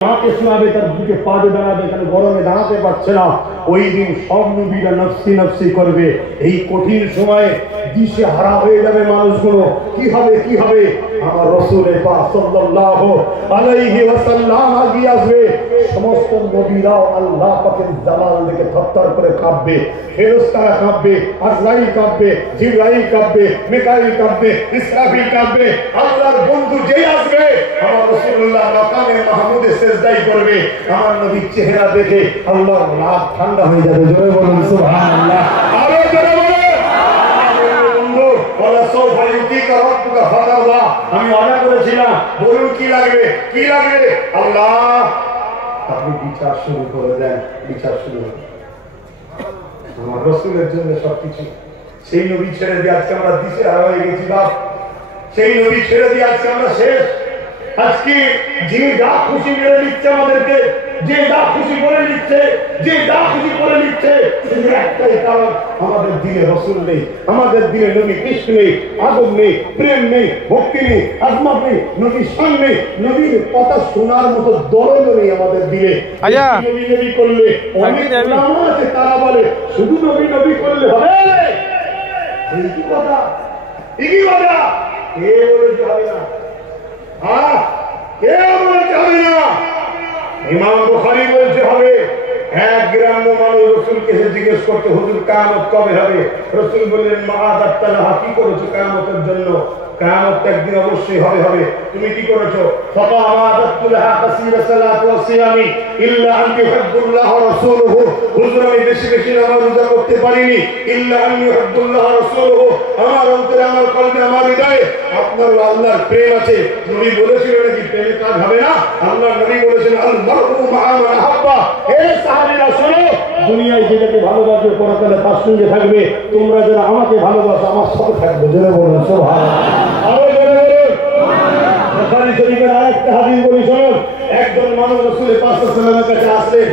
মাকে শোনাবে, তার বুকে পা দিয়ে দাঁড়াবে, এখানে গরমে দাঁড়াতে পারছে না। ওই দিন সব নবীরা নফসি নফসি করবে। এই কঠিন সময়ে দিশে হারা হয়ে যাবে মানুষগুলো। কি হবে কি হবে? আমার রাসূল পাক সাল্লাল্লাহু আলাইহি ওয়াসাল্লাম আগিয়ে আসবে। সমস্ত নবীরাও আল্লাহ পাকের জালাল দেখে থরথর করে কাঁপবে। ফেরেশতারা কাঁপবে, আজরাইল কাঁপবে, জিবরাইল কাঁপবে, মিকাইল কাঁপবে, ইসরাফিল কাঁপবে। আল্লাহর বন্ধু যেই আসবে, আমার রাসূলুল্লাহ মাকামে মাহমুদে সিজদাই করবে। আমার নবীর চেহারা দেখে আল্লাহর রাগ ঠান্ডা হয়ে যাবে। জোরে বলুন সুবহানাল্লাহ। আরো জোরে বলুন। বন্ধু বলা সওফা ইউতিকা রাব্বুকা ফাতারদা। আমি ওয়াদা করেছিলাম, বলুন কি লাগবে কি লাগবে? আল্লাহ আপনি বিচার শুরু করে দেন। বিচার শুরু হবে আমার রাসূলের জন্য সবকিছু। সেই নবী ছেড়ে দিয়ে আজকে আমরা দিশে হারা হয়ে গেছি বাপ। সেই নবী ছেড়ে দিয়ে আজকে আমরা শেষ। আজকে যে যা খুশি মেরে নিচ্ছে আমাদেরকে, যে যা খুশি করে নিচ্ছে, যে যা খুশি করে নিচ্ছে, একটাই কারণ, আমাদের দিনে রাসূল নেই, আমাদের দিনে নবী ইশক নেই, আদব নেই, প্রেম নেই, ভক্তি নেই, আজমত নেই, নবীর শান নেই, নবীর কথা শোনার মতো দরদ নেই আমাদের দিনে। নবী নবী করলে অনেক উলামা আছে, তারা বলে শুধু নবী নবী করলে হবে। এই কি কথা, এই কি কথা? কে বলেছে হবে না? কে বলতে হবে না? ইমাম বুখারী বলতে হবে। এক গ্রাম্য মানুষ রাসূলকে জিজ্ঞেস করতে, হুজুর কিয়ামত কবে হবে? রাসূল বললেন মাআদাত্তালাহা, কি করেছো কিয়ামতের জন্য? কিয়ামত একদিন অবশ্যই হবে হবে। তুমি কি করেছো? ফাকা মাআদাত্তুলাহা কাসীরা সালাতু ওয়া সিয়ামি ইল্লা আন ইউহিব্বুল্লাহ ওয়া রাসূলুহু। হুজুর আমি বেশি বেশি নামাজ রোজা করতে পারিনি, ইল্লা আন ইউহিব্বুল্লাহ ওয়া রাসূলুহু। আমার অন্তরে, আমার কলবে, আমার হৃদয়ে আপনার আল্লাহর প্রেম আছে। নবী বলেছিলেন নাকি প্রেমে কাজ হবে না? আল্লাহ নবী বলেছেন আল মারউ মা'a মান আহাব্বা। হে সাহাবীরা শোনো, দুনিয়ায় যেটাকে ভালোবাসবে পরকালে তার সঙ্গে থাকবে। তোমরা যারা আমাকে ভালোবাসো আমার সাথে থাকবে। জোরে বলুন সুবহানাল্লাহ। আরো জোরে বলুন। বুখারী শরীফের আরেকটা হাদিস বলি শুনুন। একজন মানুষ রাসূল পাক সাল্লাল্লাহু আলাইহি ওয়াসাল্লামের কাছে আসলেন।